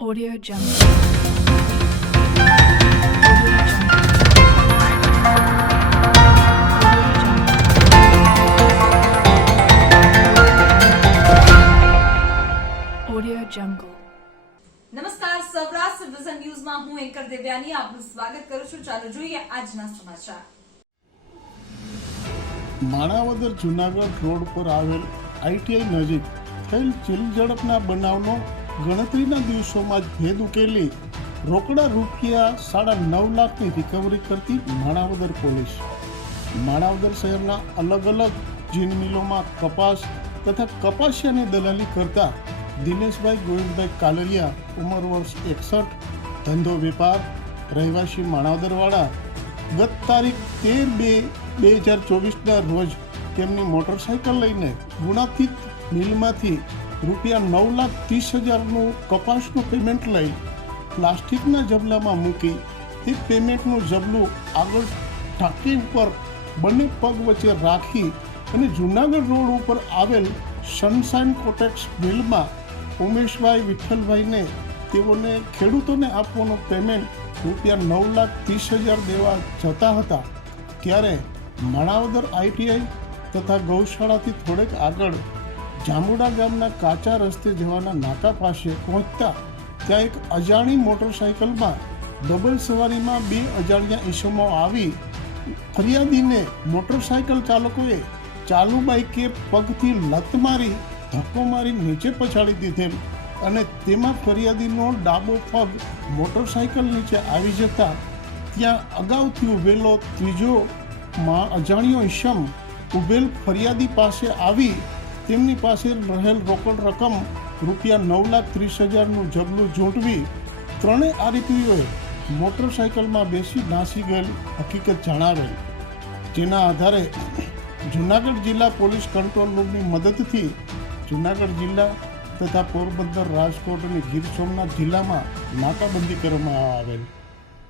Audio Jungle. Audio Jungle. નમસ્કાર, Saurashtra vision ન્યૂઝમાં હું એન્કર દેવ્યાની આપનું સ્વાગત કરું છું. ચાલો જોઈએ આજના સમાચાર. માણાવદર જુનાગઢ રોડ પર આવેલ આઈટીઆઈ નજીક થયેલ ચીલઝડપના બનાવનો ગણતરીના દિવસોમાં જ ભેદ ઉકેલી રોકડા રૂપિયા 9.5 લાખની રિકવરી કરતી માણાવદર પોલીસ. માણાવદર શહેરના અલગ અલગ જીન મિલોમાં કપાસ તથા કપાસિયાની દલાલી કરતા દિનેશભાઈ ગોવિંદભાઈ કાલરિયા, ઉંમર વર્ષ 61, ધંધો વેપાર, રહેવાસી માણાવદરવાળા, ગત તારીખ 13/2/2024ના રોજ તેમની મોટરસાઇકલ લઈને ગુણાતીત મિલમાંથી રૂપિયા 9,30,000નું કપાસનું પેમેન્ટ લઈ પ્લાસ્ટિકના જબલામાં મૂકી તે પેમેન્ટનું જબલું આગળ ટાંકી ઉપર બંને પગ વચ્ચે રાખી અને જુનાગઢ રોડ ઉપર આવેલ સનશાઇન કોટેક્સ મિલમાં ઉમેશભાઈ વિઠ્ઠલભાઈને તેઓને ખેડૂતોને આપવાનું પેમેન્ટ રૂપિયા 9,30,000 દેવા જતા હતા. ત્યારે માણાવદર આઈટીઆઈ તથા ગૌશાળાથી થોડેક આગળ જાંબુડા ગામના કાચા રસ્તે જવાના નાકા પાસે પહોંચતા ત્યાં એક અજાણી મોટરસાઇકલમાં ડબલ સવારીમાં 2 અજાણ્યા ઈસમો આવી ફરિયાદીને મોટરસાઇકલ ચાલકોએ ચાલુ બાઇકે પગથી લત મારી ધક્કો મારી નીચે પછાડી દીધેલ અને તેમાં ફરિયાદીનો ડાબો પગ મોટરસાઇકલ નીચે આવી જતા ત્યાં અગાઉથી ઉભેલો ત્રીજો અજાણ્યો ઈસમ ઉભેલ ફરિયાદી પાસે આવી તેમની પાસે રહેલ રોકડ રકમ રૂપિયા 9,30,000નું જબલું ઝૂંટવી ત્રણેય આરોપીઓએ મોટરસાઇકલમાં બેસી નાસી ગયેલ હકીકત જણાવેલ. જેના આધારે જુનાગઢ જિલ્લા પોલીસ કંટ્રોલ રૂમની મદદથી જુનાગઢ જિલ્લા તથા પોરબંદર, રાજકોટ અને ગીર સોમનાથ જિલ્લામાં નાકાબંધી કરવામાં આવેલ.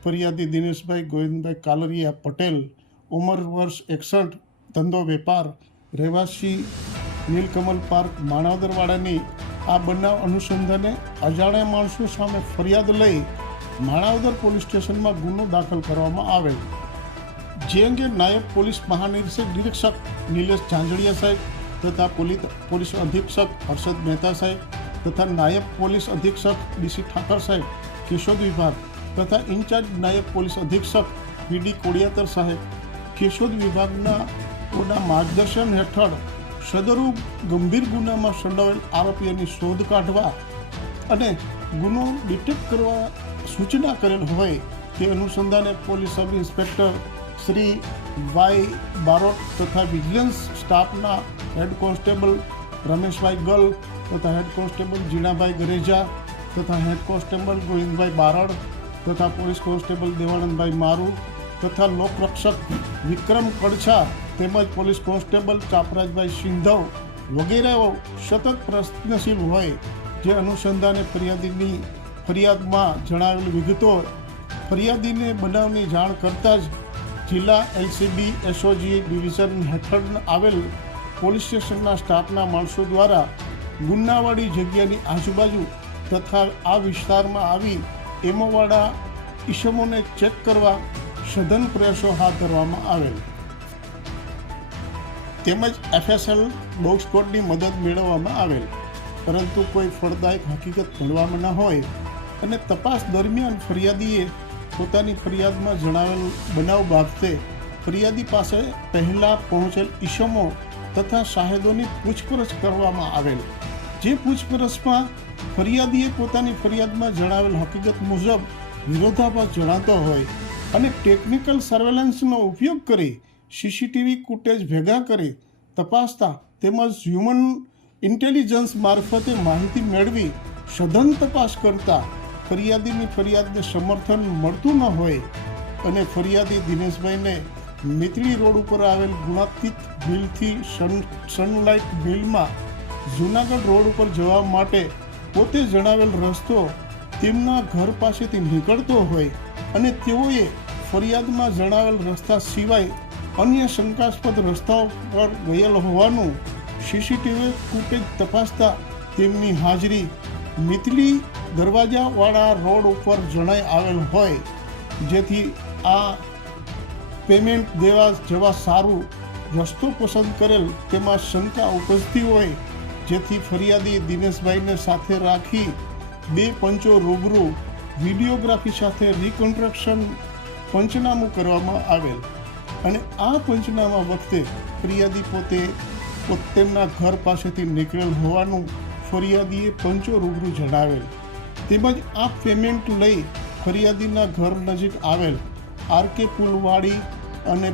ફરિયાદી દિનેશભાઈ ગોવિંદભાઈ કાલરિયા પટેલ, ઉંમર વર્ષ 61, ધંધો વેપાર, રહેવાસી નીલકમલ પાર્ક, માણાવદરવાડાની આ બનાવ અનુસંધાને અજાણ્યા માણસો સામે ફરિયાદ લઈ માણાવદર પોલીસ સ્ટેશનમાં ગુનો દાખલ કરવામાં આવેલ. જે અંગે નાયબ પોલીસ મહાનિરીક્ષક નિલેશ ઝાંઝડિયા સાહેબ તથા પોલીસ અધિક્ષક હર્ષદ મહેતા સાહેબ તથા નાયબ પોલીસ અધિક્ષક બીસી ઠાકર સાહેબ કેશોદ વિભાગ તથા ઇન્ચાર્જ નાયબ પોલીસ અધિક્ષક વીડી કોડિયાતર સાહેબ કેશોદ વિભાગના માર્ગદર્શન હેઠળ સદરુ ગંભીર ગુનામાં સંડોવાયેલ આરોપીઓની શોધ કાઢવા અને ગુનો ડિટેક્ટ કરવા સૂચના કરેલ હોય તે અનુસંધાને police sub inspector Shri Y Barot તથા વિજિલન્સ સ્ટાફના હેડ કોન્સ્ટેબલ રમેશભાઈ ગલ તથા હેડ કોન્સ્ટેબલ જીણાભાઈ ગરેજા તથા હેડ કોન્સ્ટેબલ ગોવિંદભાઈ બારડ તથા પોલીસ કોન્સ્ટેબલ દેવાનંદભાઈ મારુ તથા લોકરક્ષક વિક્રમ કડછા તેમજ પોલીસ કોન્સ્ટેબલ ચાપરાજભાઈ સિંધવ વગેરેઓ સતત પ્રયત્નશીલ હોય જે અનુસંધાને ફરિયાદીની ફરિયાદમાં જણાવેલ વિગતો ફરિયાદીને બનાવની જાણ કરતાં જ જિલ્લા એલસીબી એસઓજી ડિવિઝન હેઠળ આવેલ પોલીસ સ્ટેશનના સ્ટાફના માણસો દ્વારા ગુનાવાળી જગ્યાની આજુબાજુ તથા આ વિસ્તારમાં આવી એમોવાળા ઈસમોને ચેક કરવા સઘન પ્રયાસો હાથ ધરવામાં આવેલ તેમજ એફએસએલ ડોગ સ્ક્વોડની મદદ મેળવવામાં આવેલ, પરંતુ કોઈ ફળદાયક હકીકત મળવામાં ન હોય અને તપાસ દરમિયાન ફરિયાદીએ પોતાની ફરિયાદમાં જણાવેલ બનાવ બાબતે ફરિયાદી પાસે પહેલાં પહોંચેલ ઈસમો તથા શાહેદોની પૂછપરછ કરવામાં આવેલ. જે પૂછપરછમાં ફરિયાદીએ પોતાની ફરિયાદમાં જણાવેલ હકીકત મુજબ વિરોધાભાસ જણાતો હોય અને ટેકનિકલ સર્વેલન્સનો ઉપયોગ કરી સીસીટીવી ફૂટેજ ભેગા કરી તપાસતા તેમજ હ્યુમન ઇન્ટેલિજન્સ મારફતે માહિતી મેળવી સઘન તપાસ કરતા ફરિયાદીની ફરિયાદને સમર્થન મળતું ન હોય અને ફરિયાદી દિનેશભાઈને મિત્રી રોડ ઉપર આવેલ ગુણાતીત મિલથી સનલાઇટ મિલમાં જુનાગઢ રોડ ઉપર જવા માટે પોતે જણાવેલ રસ્તો તેમના ઘર પાસેથી નીકળતો હોય અને તેઓએ ફરિયાદમાં જણાવેલ રસ્તા સિવાય અન્ય શંકાસ્પદ રસ્તાઓ પર ગયેલ હોવાનું સીસીટીવી ફૂટેજ તપાસતા તેમની હાજરી મિતલી દરવાજાવાળા રોડ ઉપર જણાઈ આવેલ હોય, જેથી આ પેમેન્ટ દેવા જવા સારું રસ્તો પસંદ કરેલ તેમાં શંકા ઉપજતી હોય, જેથી ફરિયાદી દિનેશભાઈને સાથે રાખી 2 પંચો રૂબરૂ વિડીયોગ્રાફી સાથે રિકન્સ્ટ્રક્શન પંચનામું કરવામાં આવેલ અને આ પંચનામા વખતે ફરિયાદી પોતે તેમના ઘર પાસેથી નીકળેલ હોવાનું ફરિયાદીએ પંચો રૂબરૂ જણાવેલ. તેમજ આ પેમેન્ટ લઈ ફરિયાદીના ઘર નજીક આવેલ આરકે પુલવાડી અને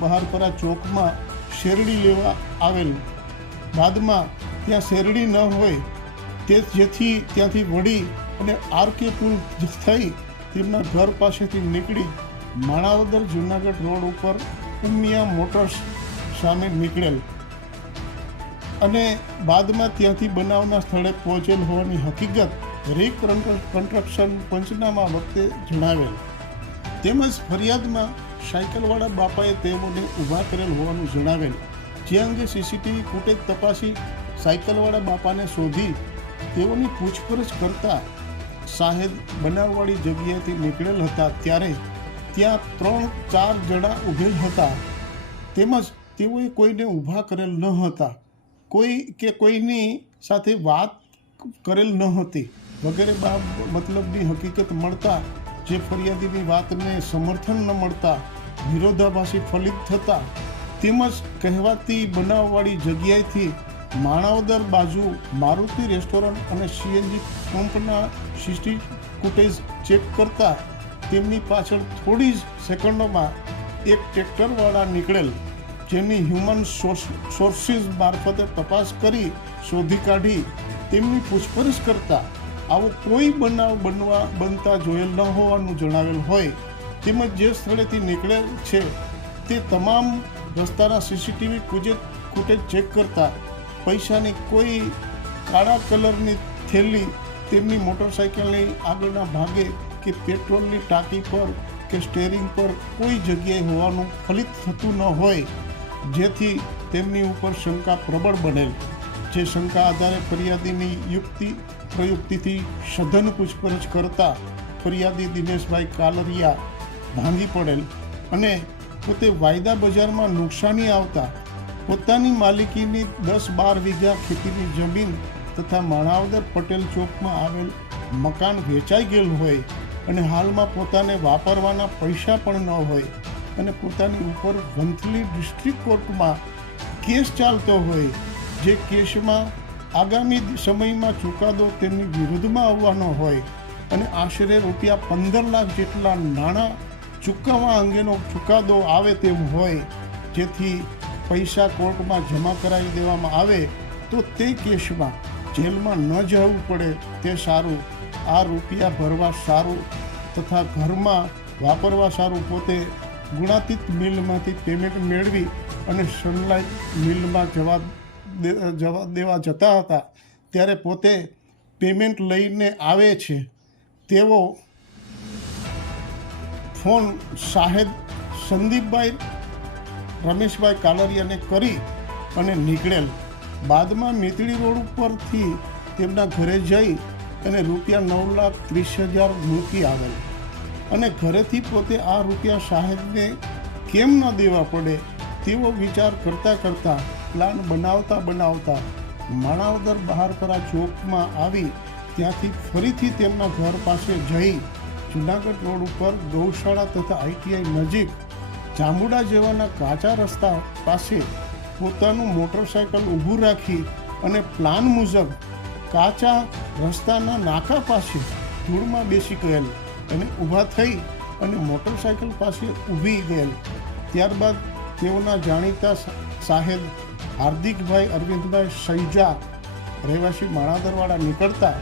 બહારપરા ચોકમાં શેરડી લેવા આવેલ. બાદમાં ત્યાં શેરડી ન હોય જેથી ત્યાંથી વળી અને આરકે પુલ થઈ તેમના ઘર પાસેથી નીકળી માણાવદર જૂનાગઢ રોડ ઉપર ઉમિયા મોટર્સ સામે નીકળેલ અને બાદમાં ત્યાંથી બનાવના સ્થળે પહોંચેલ હોવાની હકીકત રિકન્સ્ટ્રક્શન પંચનામા વખતે જણાવેલ. તેમજ ફરિયાદમાં સાયકલવાળા બાપાએ તેઓને ઊભા કરેલ હોવાનું જણાવેલ, જે અંગે સીસીટીવી ફૂટેજ તપાસી સાયકલવાળા બાપાને શોધી તેઓની પૂછપરછ કરતા સાહેબ બનાવવાળી જગ્યાએથી નીકળેલ હતા ત્યારે ત્યાં 3-4 જણા ઊભેલ હતા. તેમજ તેઓએ કોઈને ઊભા કરેલ ન હતા, કોઈની સાથે વાત કરેલ ન હતી વગેરે મતલબની હકીકત મળતા જે ફરિયાદીની વાતને સમર્થન ન મળતા વિરોધાભાસી ફલિત થતા તેમજ કહેવાતી બનાવવાળી જગ્યાએથી માણાવદર બાજુ મારુતિ રેસ્ટોરન્ટ અને સીએનજી પંપના સીસી ફૂટેજ ચેક કરતા તેમની પાછળ થોડી જ સેકન્ડોમાં એક ટ્રેક્ટરવાળા નીકળેલ, જેની હ્યુમન સોર્સિસ મારફતે તપાસ કરી શોધી કાઢી તેમની પૂછપરછ કરતા આવો કોઈ બનાવ બનતા જોયેલ ન હોવાનું જણાવેલ હોય. તેમજ જે સ્થળેથી નીકળેલ છે તે તમામ રસ્તાના સીસીટીવી ફૂટેજ ચેક કરતા પૈસાની કોઈ કાળા કલરની થેલી તેમની મોટરસાઇકલની આગળના ભાગે કે પેટ્રોલની ટાંકી પર કે સ્ટેરિંગ પર કોઈ જગ્યાએ હોવાનું ફલિત થતું ન હોય, જેથી તેમની ઉપર શંકા પ્રબળ બનેલ. જે શંકા આધારે ફરિયાદીની પ્રયુક્તિથી સઘન પૂછપરછ કરતા ફરિયાદી દિનેશભાઈ કાલરિયા ભાંગી પડેલ અને પોતે વાયદા બજારમાં નુકસાની આવતા પોતાની માલિકીની 10-12 વીઘા ખેતીની જમીન તથા માણાવદર પટેલ ચોકમાં આવેલ મકાન વેચાઈ ગયેલ હોય અને હાલમાં પોતાને વાપરવાના પૈસા પણ ન હોય અને પોતાની ઉપર વંથલી ડિસ્ટ્રિક્ટ કોર્ટમાં કેસ ચાલતો હોય, જે કેસમાં આગામી સમયમાં ચુકાદો તેમની વિરુદ્ધમાં આવવાનો હોય અને આશરે ₹15 લાખ જેટલા નાણાં ચૂકવવા અંગેનો ચુકાદો આવે તેમ હોય, જેથી પૈસા કોર્ટમાં જમા કરાવી દેવામાં આવે તો તે કેસમાં જેલમાં ન જવું પડે તે સારું, આ રૂપિયા ભરવા સારું તથા ઘરમાં વાપરવા સારું પોતે ગુણાતીત મિલમાંથી પેમેન્ટ મેળવી અને સનલાઇટ મિલમાં જવા દેવા જતા હતા ત્યારે પોતે પેમેન્ટ લઈને આવે છે તેવો ફોન સાહેબ સંદીપભાઈ રમેશભાઈ કાલરિયાને કરી અને નીકળેલ. બાદમાં મેતડી રોડ ઉપરથી તેમના ઘરે જઈ અને ₹9,30,000 મૂકી આવેલ અને ઘરેથી પોતે આ રૂપિયા સાહેબને કેમ ન દેવા પડે તેવો વિચાર કરતાં પ્લાન બનાવતા માણાવદર બહારપરા ચોકમાં આવી ત્યાંથી ફરીથી તેમના ઘર પાસે જઈ જૂનાગઢ રોડ ઉપર ગૌશાળા તથા ITI નજીક જાંબુડા જવાના કાચા રસ્તા પાસે પોતાનું મોટરસાયકલ ઊભું રાખી અને પ્લાન મુજબ કાચા રસ્તાના નાકા પાસે ધૂળમાં બેસી ગયેલ અને ઊભા થઈ અને મોટરસાયકલ પાસે ઊભી ગયેલ. ત્યારબાદ તેઓના જાણીતા સાહેબ હાર્દિકભાઈ અરવિંદભાઈ સૈજા રહેવાસી માણાદરવાળા નીકળતા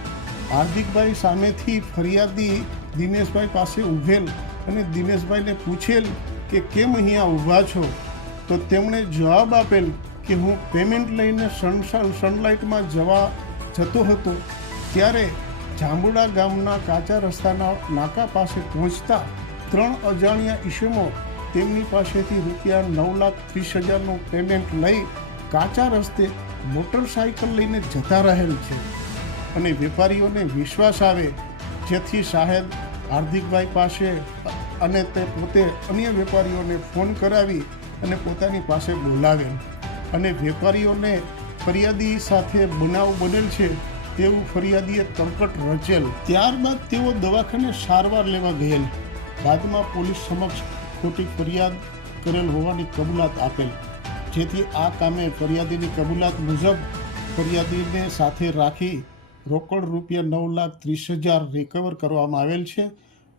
હાર્દિકભાઈ સામેથી ફરિયાદી દિનેશભાઈ પાસે ઊભેલ અને દિનેશભાઈને પૂછેલ કે કેમ અહીંયા ઊભા છો, તો તેમણે જવાબ આપેલ કે હું પેમેન્ટ લઈને સનલાઇટમાં જતો હતો ત્યારે જાંબુડા ગામના કાચા રસ્તાના નાકા પાસે પહોંચતા 3 અજાણ્યા ઈસમો તેમની પાસેથી ₹9,30,000નું પેમેન્ટ લઈ કાચા રસ્તે મોટરસાયકલ લઈને જતા રહેલ છે. અને વેપારીઓને વિશ્વાસ આવે, જેથી સાહેબ હાર્દિકભાઈ પાસે અને તે પોતે અન્ય વેપારીઓને ફોન કરાવી અને પોતાની પાસે બોલાવેલ અને વેપારીઓને ફરિયાદી સાથે બનાવ બનેલ છે તેવું ફરિયાદીએ તરકટ રચેલ. ત્યારબાદ તેઓ દવાખાને સારવાર લેવા ગયેલ. બાદમાં પોલીસ સમક્ષ ખોટી ફરિયાદ કરેલ હોવાની કબૂલાત આપેલ, જેથી આ કામે ફરિયાદીની કબૂલાત મુજબ ફરિયાદીને સાથે રાખી રોકડ રૂપિયા 9,30,000 રિકવર કરવામાં આવેલ છે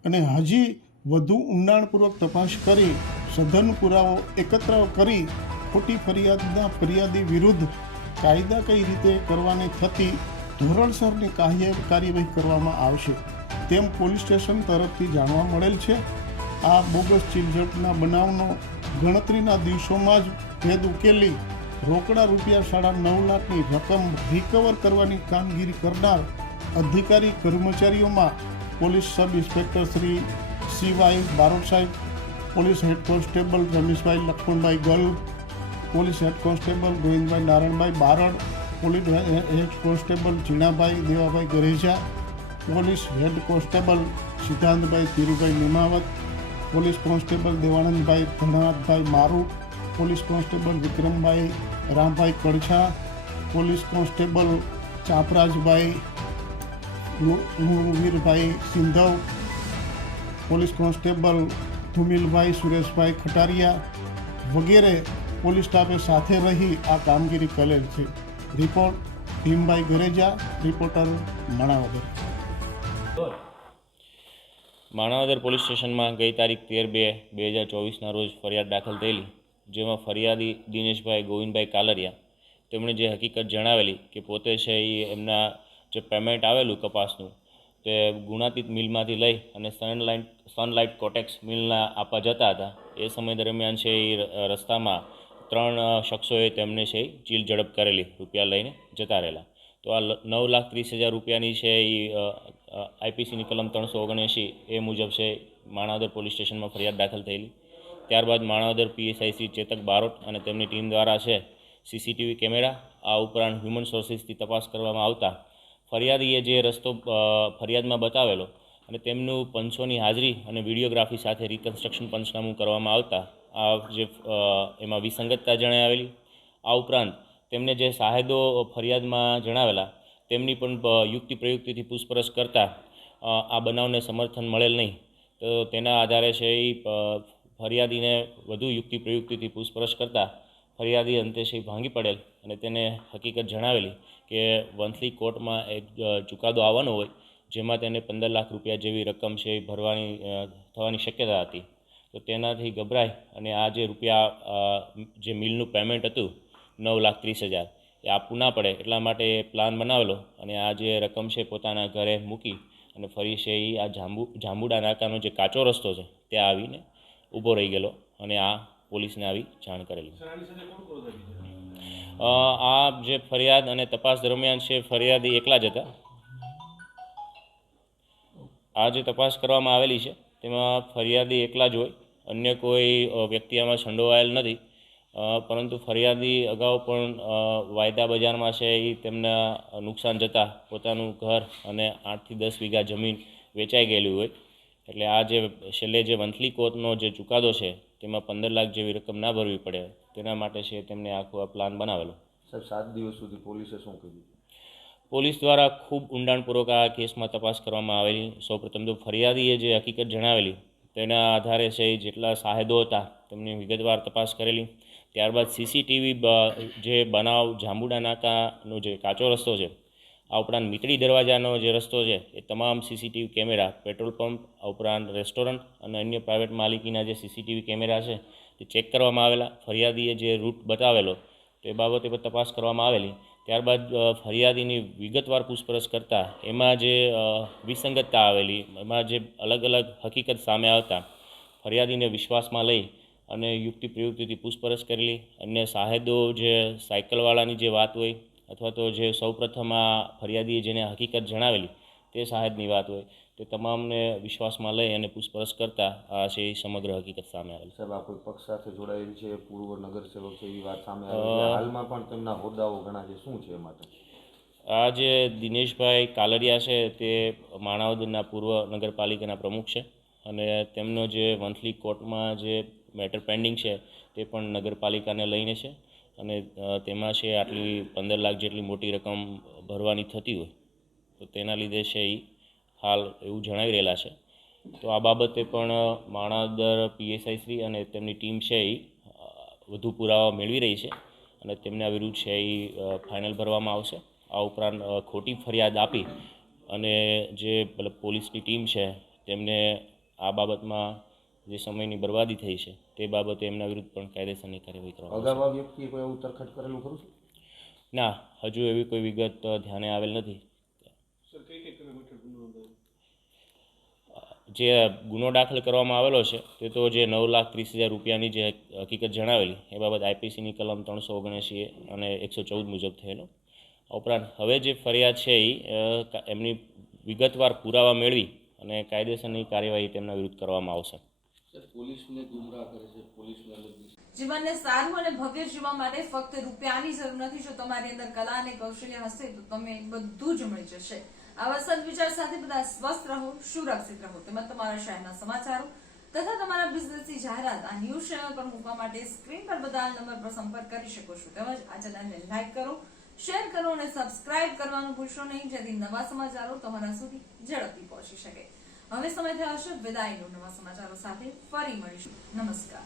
અને હજી વધુ ઊંડાણપૂર્વક તપાસ કરી સઘન પુરાવો એકત્ર કરી ખોટી ફરિયાદના ફરિયાદી વિરુદ્ધ કાયદા કઈ રીતે કરવાની થતી ધોરણસરની કાર્યવાહી કરવામાં આવશે તેમ પોલીસ સ્ટેશન તરફથી જાણવા મળેલ છે. આ બોગસ ચીલઝડપના બનાવનો ગણતરીના દિવસોમાં જ ભેદ ઉકેલી રોકડા રૂપિયા 9.5 લાખની રકમ રિકવર કરવાની કામગીરી કરનાર અધિકારી કર્મચારીઓમાં police sub inspector Shri CY Barot સાહેબ, police head constable Rameshbhai Laxmanbhai Gal, police head constable Govindbhai Narayanbhai Barad, police head constable Jinabhai Devabhai Gareja, police head constable Siddhantbhai Dhirubhai Nimavat, police constable Devanandbhai Dhanathbhai Maru, police constable Vikrambhai Rambhai Kadchha, police constable Chaparajbhai Virbhai Sindhav, police constable Dhumilbhai Sureshbhai Khatariya વગેરે પોલીસ સ્ટાફે સાથે રહી આ કામગીરી કરેલ છે. Report Bhimbhai Gareja, reporter Manavadar. Manavadar police સ્ટેશનમાં ગઈ તારીખ 13/2/2024ના રોજ ફરિયાદ દાખલ થયેલી, જેમાં ફરિયાદી દિનેશભાઈ ગોવિંદભાઈ કાલરિયા તેમણે જે હકીકત જણાવેલી કે પોતે છે એ એમના જે પેમેન્ટ આવેલું કપાસનું તે ગુણાતીત મિલમાંથી લઈ અને સનલાઇટ કોટેક્સ મિલના આપવા જતા હતા. એ સમય દરમિયાન છે એ રસ્તામાં 3 શખ્સોએ તેમને છે ચીલ ઝડપ કરેલી, રૂપિયા લઈને જતા રહેલા. તો આ 9,30,000 રૂપિયાની છે એ IPCની કલમ 379 એ મુજબ છે માણાવદર પોલીસ સ્ટેશનમાં ફરિયાદ દાખલ થયેલી. ત્યારબાદ માણાવદર PSI શ્રી ચેતક બારોટ અને તેમની ટીમ દ્વારા છે CCTV કેમેરા આ ઉપરાંત હ્યુમન સોર્સિસથી તપાસ કરવામાં આવતા ફરિયાદીએ જે રસ્તો ફરિયાદમાં બતાવેલો અને તેમનું પંચોની હાજરી અને વિડીયોગ્રાફી સાથે રિકન્સ્ટ્રક્શન પંચનામું કરવામાં આવતા આ જે એમાં વિસંગતતા જણાવેલી. આ ઉપરાંત તેમને જે સાહેદો ફરિયાદમાં જણાવેલા તેમની પણ યુક્તિ પ્રયુક્તિથી પૂછપરછ કરતાં આ બનાવને સમર્થન મળેલ નહીં. તો તેના આધારે છે એ ફરિયાદીને વધુ યુક્તિ પ્રયુક્તિથી પૂછપરછ કરતાં ફરિયાદી અંતે છે ભાંગી પડેલ અને તેને હકીકત જણાવેલી કે વંથલી કોર્ટમાં એક ચુકાદો આવવાનો હોય જેમાં તેને 15 લાખ રૂપિયા જેવી રકમ છે એ થવાની શક્યતા હતી. તો તેનાથી ગભરાય અને આ જે રૂપિયા જે મિલનું પેમેન્ટ હતું 9,30,000 એ આપવું ના પડે એટલા માટે પ્લાન બનાવેલો અને આ જે રકમ છે પોતાના ઘરે મૂકી અને ફરી છે એ આ જાંબુડા નાકાનો જે કાચો રસ્તો છે ત્યાં આવીને ઊભો રહી ગયેલો અને આ પોલીસને આવી જાણ કરેલી. આ જે ફરિયાદ અને તપાસ દરમિયાન છે ફરિયાદી એકલા જ હતા. આ જે તપાસ કરવામાં આવેલી છે તેમાં ફરિયાદી એકલા જ હોય, અન્ય કોઈ વ્યક્તિ આમાં સંડોવાયેલ નથી. પરંતુ ફરિયાદી અગાઉ પણ વાયદા બજારમાં છે એ તેમના નુકસાન જતાં પોતાનું ઘર અને 8 થી 10 વીઘા જમીન વેચાઈ ગયેલી હોય. એટલે આ જે છેલ્લે જે વંથલી કોર્ટનો જે ચુકાદો છે તેમાં 15 લાખ જેવી રકમ ના ભરવી પડે તેના માટે છે તેમને આખો આ પ્લાન બનાવેલો. સાહેબ 7 દિવસ સુધી પોલીસે શું કર્યું? પોલીસ દ્વારા ખૂબ ઊંડાણપૂર્વક આ કેસમાં તપાસ કરવામાં આવેલી. સૌપ્રથમ તો ફરિયાદીએ જે હકીકત જણાવેલી તેના આધારે છે જેટલા સાહેદો હતા તેમની વિગતવાર તપાસ કરેલી. ત્યારબાદ CCTV જે બનાવ જાંબુડા નાકાનો જે કાચો રસ્તો છે આ ઉપરાંત મીતડી દરવાજાનો જે રસ્તો છે એ તમામ CCTV કેમેરા, પેટ્રોલ પંપ આ ઉપરાંત રેસ્ટોરન્ટ અને અન્ય પ્રાઇવેટ માલિકીના જે CCTV કેમેરા છે તે ચેક કરવામાં આવેલા. ફરિયાદીએ જે રૂટ બતાવેલો તે બાબતે પણ તપાસ કરવામાં આવેલી. ત્યારબાદ ફરિયાદીની વિગતવાર પૂછપરછ કરતાં એમાં જે વિસંગતતા આવેલી, એમાં જે અલગ અલગ હકીકત સામે આવતા ફરિયાદીને વિશ્વાસમાં લઈ અને યુક્તિ પ્રયુક્તિથી પૂછપરછ કરેલી. અન્ય સાહેદો જે સાયકલવાળાની જે વાત હોય અથવા તો જે સૌપ્રથમ આ ફરિયાદીએ જેને હકીકત જણાવેલી તે સાહેદની વાત હોય તે તમામને વિશ્વાસમાં લઈ અને પૂછપરછ કરતાં આ છે સમગ્ર હકીકત સામે આવેલી. સાહેબ આ કોઈ પક્ષ સાથે જોડાયેલ છે, પૂર્વ નગરસેવક છે એવી વાત સામે આવી છે, હાલમાં પણ તેમના હોદ્દાઓ ઘણા છે, શું છે એ માટે? આ જે દિનેશભાઈ કાલરિયા છે તે માણાવદરના પૂર્વ નગરપાલિકાના પ્રમુખ છે અને તેમનો જે મંથલી કોર્ટમાં જે મેટર પેન્ડિંગ છે તે પણ નગરપાલિકાને લઈને છે અને તેમાં છે આટલી 15 લાખ જેટલી મોટી રકમ ભરવાની થતી હોય તો તેના લીધે છે એ હાલ એવું જણાવી રહેલા છે. તો આ બાબતે પણ માણાવદર પીએસઆઈ શ્રી અને તેમની ટીમ છે એ વધુ પુરાવા મેળવી રહી છે અને તેમના વિરુદ્ધ છે એ ફાઇનલ ભરવામાં આવશે. આ ઉપરાંત ખોટી ફરિયાદ આપી અને જે પોલીસની ટીમ છે તેમને આ બાબતમાં જે સમયની બરબાદી થઈ છે તે બાબતે એમના વિરુદ્ધ પણ કાયદેસરની કાર્યવાહી કરવામાં અગાઉ આ વ્યક્તિએ કોઈ એવું તરખટ કરેલું ખરું છે? ના, હજુ એવી કોઈ વિગત ધ્યાને આવેલ નથી. જે ગુનો દાખલ કરવામાં આવેલો છે તે તો જે 9,30,000 રૂપિયાની જે હકીકત જણાવેલી એ બાબત આઈપીસીની કલમ 379 અને 114 મુજબ થયેલો. ઉપરાંત હવે જે ફરિયાદ છે એ એમની વિગતવાર પુરાવા મેળવી અને કાયદેસરની કાર્યવાહી તેમના વિરુદ્ધ કરવામાં આવશે. જીવનને સારું અને ભવ્ય જીવવા માટે ફક્ત રૂપિયાની જરૂર નથી. જો તમારી અંદર કલા અને કૌશલ્ય હશે તો તમે બધું જ મળી જશે. આવા સદવિચાર સાથે બધા સ્વસ્થ રહો, સુરક્ષિત રહો. તેમજ તમારા શહેરના સમાચારો તથા તમારા બિઝનેસની જાહેરાત આ ન્યૂઝ ચેનલ પર મૂકવા માટે સ્ક્રીન પર બતાવેલ નંબર પર સંપર્ક કરી શકો છો. તેમજ આ ચેનલને લાઈક કરો, શેર કરો અને સબસ્ક્રાઇબ કરવાનું ભૂલશો નહીં, જેથી નવા સમાચારો તમારા સુધી ઝડપથી પહોંચી શકે. હવે સમય થયો છે વિદાયનો. નવા સમાચારો સાથે ફરી મળીશું. નમસ્કાર.